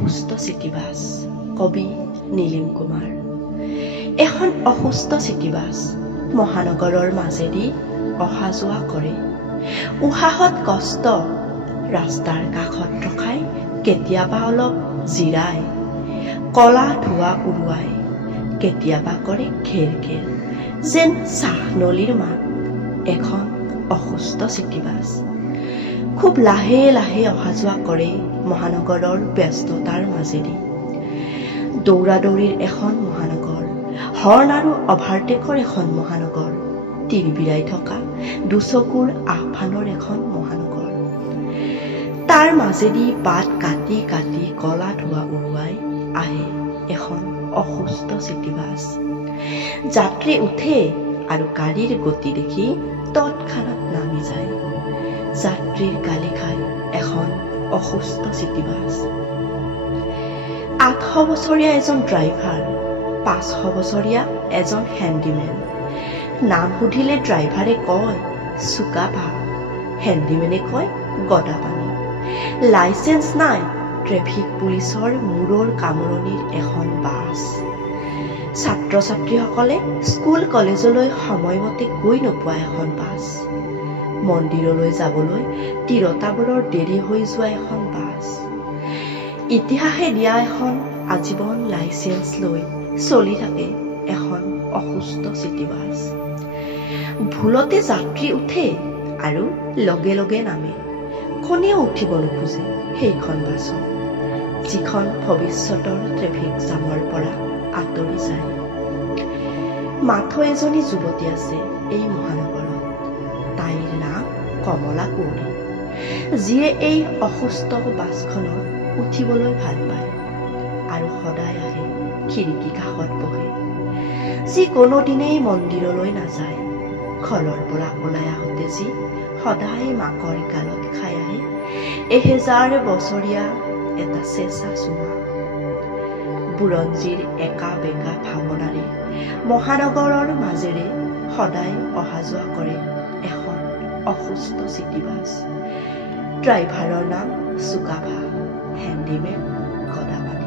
অসুস্থ চিটিবাছ। কবি নীলিম কুমাৰ। এখন অসুস্থ চিটিবাছ মহানগৰৰ মাজেদি অহা যোৱা কৰে। উশাহত কষ্ট, ৰাস্তাৰ কাষত ৰখাই কেতিয়াবা অলপ জিৰাই, কলা ধোঁৱা উৰুৱাই, কেতিয়াবা কৰে ঘেৰ ঘেৰ, যেন চাহনলীৰ মাত। এখন অসুস্থ চিটিবাছ খুব লাহে লাহে অহা যোৱা কৰে মহানগৰৰ ব্যস্ততাৰ মাজেদি। দৌৰা দৌৰিৰ এখন মহানগৰ, হৰ্ণ আৰু অভাৰটেকৰ এখন মহানগৰ, তিৰবিৰাই থকা দুচকুৰ আহ্বানৰ এখন মহানগৰ। তাৰ মাজেদি বাট কাটি কাটি কলা ধোঁৱা উৰুৱাই আহে এখন অসুস্থ চিটিবাছ। যাত্ৰী উঠে আৰু গাড়ীৰ গতি দেখি তৎক্ষণাত নামি যায়। যাত্ৰীৰ গালি খাই এখন অসুস্থ চিটিবাছ। 800 বছৰীয়া এজন ড্ৰাইভাৰ, 500 বছৰীয়া এজন হেণ্ডিমেন। নাম সুধিলে ড্ৰাইভাৰে কয় চুকাফা, হেণ্ডিমেনে কয় গদাপানী। লাইচেন্স নাই, ট্ৰেফিক পুলিচৰ মূৰৰ কামৰণিৰ এখন বাছ। ছাত্ৰ ছাত্ৰীসকলে স্কুল কলেজলৈ সময়মতে গৈ নোপোৱা এখন বাছ। মন্দিৰলৈ যাবলৈ তিৰোতাবোৰৰ দেৰি হৈ যোৱা এখন বাছ। ইতিহাসে দিয়া এখন আজীৱন লাইচেন্স লৈ চলি থাকে এখন অসুস্থ চিটিবাছ। ভুলতে যাত্ৰী উঠে আৰু লগে লগে নামে। কোনেও উঠিব নোখোজে সেইখন বাছত, যিখন ভৱিষ্যতৰ ট্ৰেফিক জামৰ পৰা আঁতৰি যায়। মাথো এজনী যুৱতী আছে এই মহানগৰত। তাইৰ নাম কমলা কুঁৱৰী, যিয়ে এই অসুস্থ বাছখনত উঠিবলৈ ভাল পায় আৰু সদায় আহে খিৰিকী কাষত বহে। যি কোনোদিনেই মন্দিৰলৈ নাযায়, ঘৰৰ পৰা ওলাই আহোঁতে যি সদায় মাকৰ গালত খাই আহে 1000 বছৰীয়া এটা চেঁচা চুমা। বুৰঞ্জীৰ একা বেকা ভাৱনাৰে মহানগৰৰ মাজেৰে সদায় অহা যোৱা কৰে এখন অসুস্থ চিটিবাছ। ড্ৰাইভাৰৰ নাম চুকাফা, হেণ্ডিমেন গদাপানী।